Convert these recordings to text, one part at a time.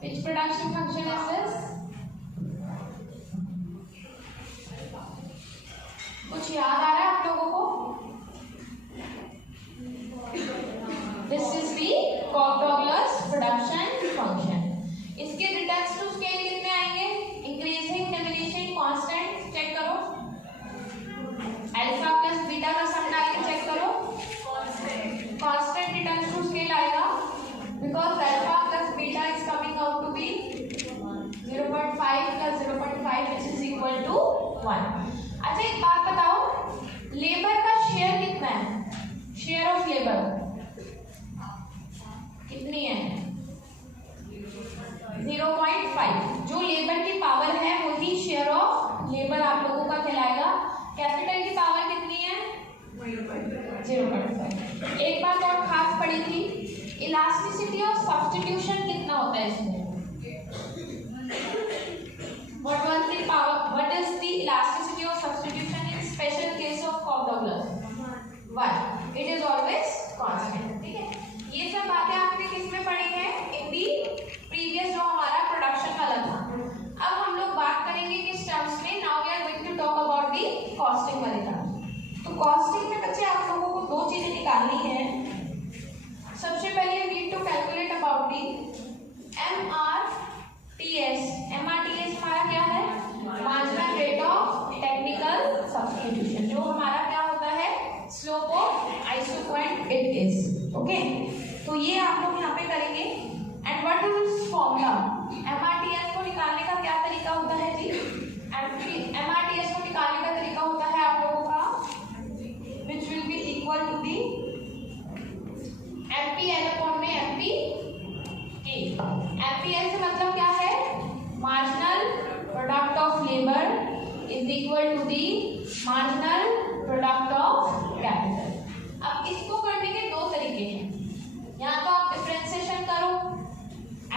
Which production function is this? कुछ याद आ रहा है आप लोगों को? This is the Cobb-Douglas production function. इसके reduction to scale कितने आएंगे? Increasing, diminishing, constant. चेक करो. अल्फा प्लस बीटा का सम डाल के चेक करो. Constant reduction to scale आएगा because alpha plus beta is coming out to be 0.5 plus 0.5 which is equal to 1. अच्छा एक बात बताओ, लेबर का शेयर कितना है? शेयर ऑफ लेबर कितनी है? 0.5. जो लेबर की पावर है वही शेयर ऑफ लेबर आप लोगों का कहलाएगा. कैपिटल की पावर कितनी है? 0.5. एक बात और खास पड़ी थी, इलास्टिसिटी और सब्स्टिट्यूशन कितना होता है इसमें? What is the elasticity or substitution in special case of Cobb-Douglas? 1. It is always constant. ठीक है, ये सब बातें आपने किस में पढ़ी है? In the previous जो हमारा प्रोडक्शन वाला था. अब हम लोग बात करेंगे किस टर्म्स में? Now we are going to talk about the costing वाले टर्म्स. तो कॉस्टिंग में बच्चे आप लोगों को दो चीजें निकालनी है. सबसे पहले need to calculate about the MRTS. MRTS हमारा क्या है? Marginal rate of technical substitution. जो हमारा क्या होता है? Slope of isoquant it is. Okay, तो ये आप लोग यहाँ पे करेंगे. And what is formula? MRTS को निकालने का क्या तरीका होता है जी? MRTS को निकालने का तरीका होता है आप लोगों का which will be equal to the MPL upon में MPK. MPL से मतलब क्या है? Marginal product of labour is equal to the marginal product of capital. अब इसको करने के दो तरीके हैं. या तो आप डिफरेंशिएशन करो.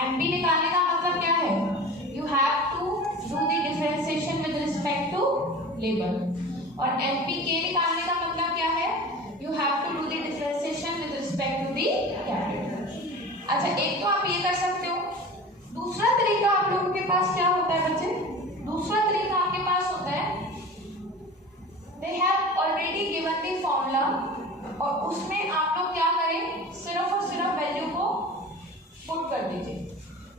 एमपी निकालने का मतलब क्या है? You have to do the differentiation with respect to labour. और एमपीके निकालने का मतलब क्या है? You have to do the differentiation with respect to the capital. अच्छा, एक तो आप ये कर सकते हो. दूसरा तरीका आप लोगों के पास क्या होता है बच्चे? दूसरा तरीका आपके पास होता है, they have already given the formula और उसमें आप लोग क्या करें? सिर्फ और सिर्फ वैल्यू को पुट कर दीजिए.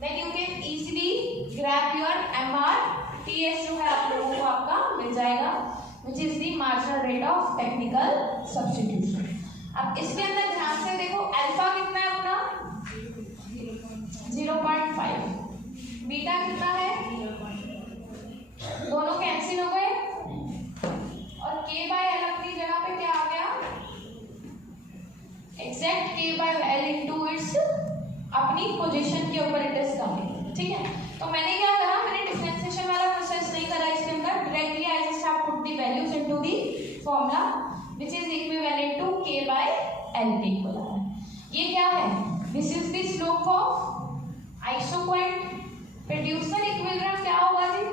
then you can easily grab your MRTS जो है आप लोगों को आपका मिल जाएगा which is the marginal rate of technical substitution. अब इसके अंदर ध्यान से देखो, अल्फा कितना है अपना? 0.5. बीटा कितना है? दोनों कैंसिल हो गए और k बाय एल अपनी जगह पे क्या आ गया? Exact k by L into its अपनी पोजीशन के ऊपर इट इज कमिंग. ठीक है, तो मैंने क्या करा? मैंने डिफरेंशिएशन वाला प्रोसेस नहीं करा इसके अंदर. Directly I just have put the values into the formula which is equivalent to k by L equal है. ये क्या है? This is the slope of isoquant. Producer equilibrium क्या होगा जी?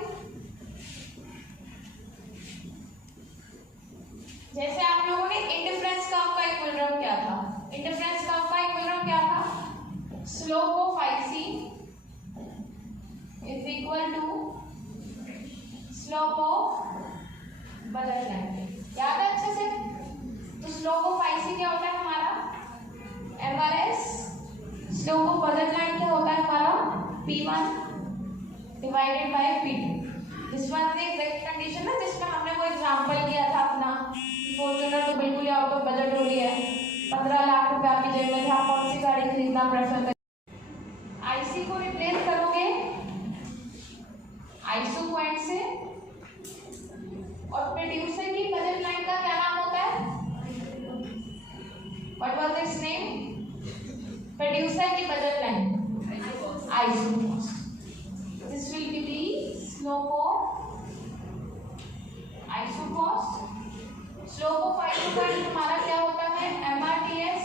जैसे आप लोगों ने इंडिफरेंस कर्व का इक्विलिब्रियम क्या था? इंडिफरेंस कर्व का इक्विलिब्रियम क्या था? Slope of IC is equal to slope of budget line. याद है अच्छे से? तो स्लोप ऑफ IC क्या होता है हमारा? MRS. Slope of budget line क्या होता है हमारा? P1 divided by P2. This was the exact condition ना जिसमें हमने वो एग्जांपल किया था अपना. फॉर्च्यूनर तो बिल्कुल ही आउट ऑफ बजट हो रही है. 15 लाख रुपए आपकी जेब में, आप कौन सी गाड़ी खरीदना प्रेफर करें? आईसी को रिप्लेस करोगे आइसोक्वांट से. और प्रोड्यूसर की बजट लाइन का क्या नाम होता है? What was its name? Producer की budget line isocost. This will be the slope of isocost. Slope of isocost हमारा क्या होता है? MRTS.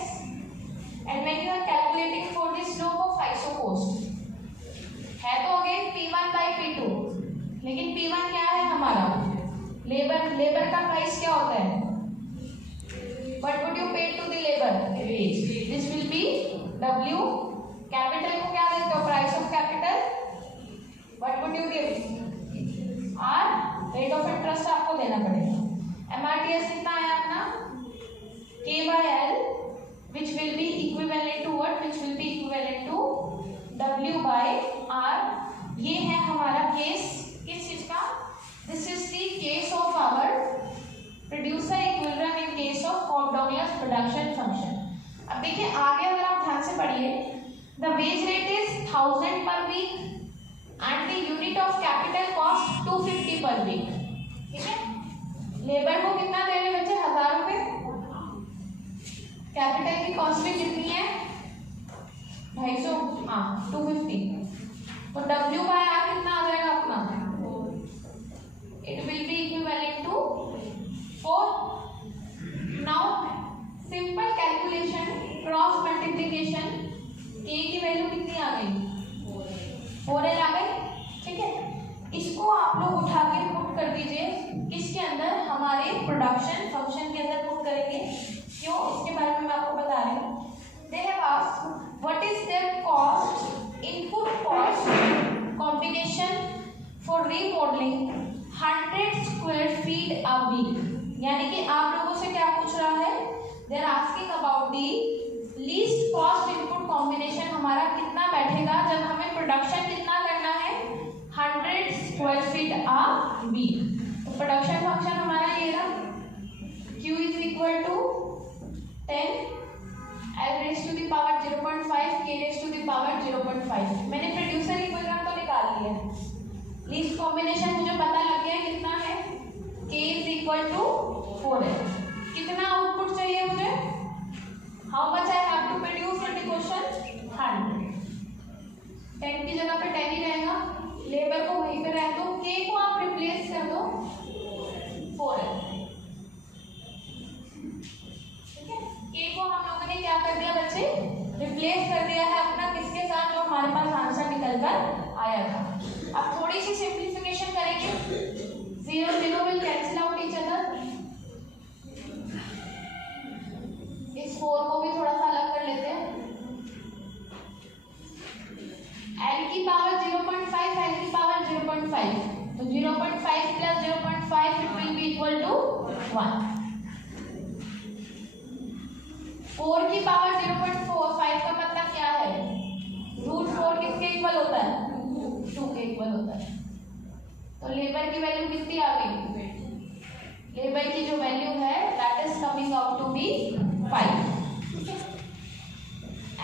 And when you are calculating for the slope of isocost है तो अगेन P1 by P2. लेकिन P1 क्या है हमारा? लेबर का प्राइस क्या होता है? What would you pay to the labor? Wage. This will be W. Capital को क्या देते हो? Price of capital rate of interest आपको देना पड़ेगा। MRTS कितना आया अपना K/L which will be equivalent to what? Which will be equivalent to W/R। ये है हमारा केस किस चीज का? This is the case of our producer equilibrium in case of Cobb Douglas production function. अब देखिए आगे अगर आप ध्यान से पढ़िए, the wage rate is 1000 per week and the unit of capital cost 250 per week. ठीक है, लेबर को कितना दे रहे बच्चे? 1000 रुपए। कैपिटल की कॉस्ट भी कितनी है? 250, हाँ 250। तो W/R कितना आ जाएगा अपना? It will be equivalent to 4। Now simple calculation, cross multiplication, K की वैल्यू कितनी आ गई? 4L आ गई। ठीक है, इसको आप लोग उठा के पुट कर दीजिए किसके अंदर? हमारे प्रोडक्शन फंक्शन के अंदर पुट करेंगे। क्यों? इसके बारे में मैं आपको बता रही हूँ। They have asked what is their cost, input cost combination for remodelling 100 square feet a week. यानी कि आप लोगों से क्या पूछ रहा है? They are asking about the least cost input combination हमारा कितना बैठेगा जब हमें प्रोडक्शन कितना करना है? 100 स्क्वायर फीट अ वीक। तो प्रोडक्शन फंक्शन हमारा ये रहा, Q is equal to 10 L raise to the power 0.5 K raise to the power 0.5। मैंने प्रोड्यूसर इक्विलिब्रियम तो निकाल लिया, लीस्ट कॉम्बिनेशन मुझे पता लग गया कितना है? K is equal to 4L। कितना आउटपुट चाहिए मुझे? How much I have to produce in the question? 100। 10 की जगह पे 10 ही रहेगा, लेबर को वहीं पे रह दो, K को आप रिप्लेस कर दो 4L। ठीक है, K को हम लोगों ने क्या कर दिया बच्चे? रिप्लेस कर दिया है अपना किसके साथ? जो हमारे पास आंसर निकल कर आया था। अब थोड़ी सी सिंप्लीफिकेशन करेंगे, 0 0 will cancel out each other. इस 4 को भी थोड़ा सा अलग कर लेते हैं। L की पावर 0.5, L की पावर 0.5, तो 0.5 plus 0.5 it will be equal to 1। 4 की पावर 0.45 का मतलब क्या है? √4 किसके इक्वल होता है? 2 के इक्वल होता है। तो लेबर की वैल्यू कितनी आ गई? लेबर की जो वैल्यू है that is coming out to be 5।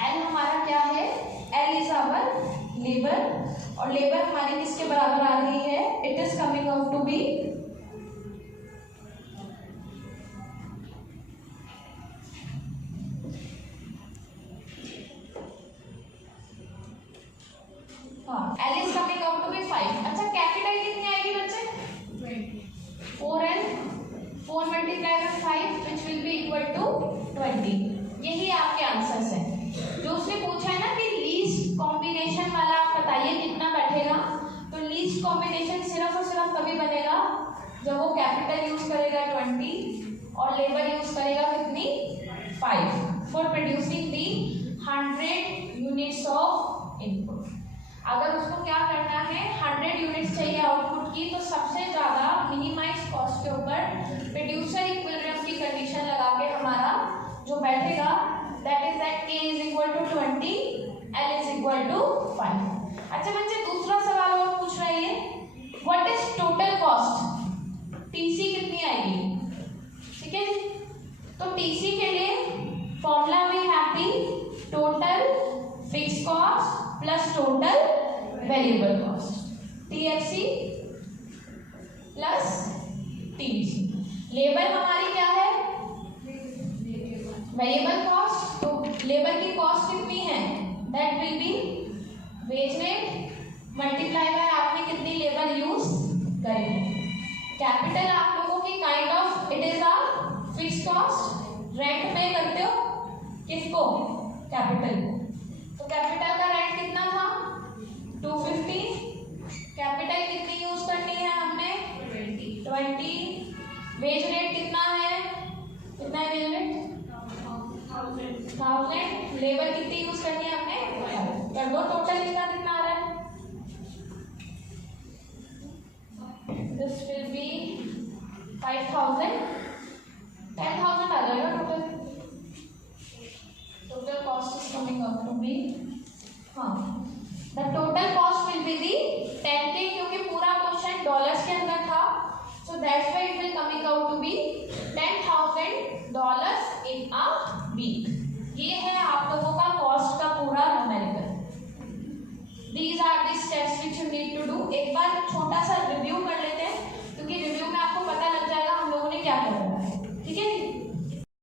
L हमारा क्या है? L इज आवर लेबर, और लेबर हमारी किसके बराबर आ रही है? It is coming out to be L is coming out to be 5। अच्छा, कैपिटल कितनी आएगी बच्चे? 4L, 4 multiply by 5 which will be equal to 20। यही आपके आंसर्स हैं। जो उसने पूछा है ना कि लीस्ट कॉम्बिनेशन वाला आप बताइए कितना बैठेगा, तो लीस्ट कॉम्बिनेशन सिर्फ और सिर्फ तभी बनेगा जब वो कैपिटल यूज करेगा 20 और लेबर यूज करेगा कितनी? 5 for producing the 100 units of input. अगर उसको क्या करना है? 100 यूनिट्स चाहिए आउटपुट की, तो सबसे ज्यादा मिनिमाइज कॉस्ट के ऊपर प्रोड्यूसर इक्विलिब्रियम की कंडीशन लगा के हमारा जो बैठेगा that is that K is equal to 20, L is equal to 5। अच्छा बच्चे, दूसरा सवाल और पूछ रहा है, what is total cost? TC कितनी आएगी? ठीक है जी, तो TC के लिए formula we have the total fix cost plus total variable cost, TFC plus TVC। Labour हमारी क्या है? Variable cost. तो लेबर की कॉस्ट कितनी है? That will be wage rate multiply by आपने कितनी लेबर यूज करेंगे। कैपिटल आप लोगों की kind of it is a fix cost. Rent pay करते हो किसको? कैपिटल को। तो कैपिटल का रेंट कितना था? 250। कैपिटल कितनी यूज करनी है हमने? 20। वेज रेट कितना है? कितना है वेज रेट? 1000। लेबर कितनी यूज करनी है हमने? कर दो टोटल कितना आ रहा है? दिस विल बी 5,000 10,000 आ जाएगा total. Total cost is coming out to be, हाँ, the total cost will be the 10K, क्योंकि पूरा क्वेश्चन डॉलर्स के अंदर था, so that's why it will coming out to be $10,000 in a week. ये है आप लोगों का कॉस्ट का पूरा numerical. These are the steps which you need to do। एक बार छोटा सा रिव्यू कर लेते हैं, क्योंकि रिव्यू में आपको पता लग जाएगा हम लोगों ने क्या क्या करा है।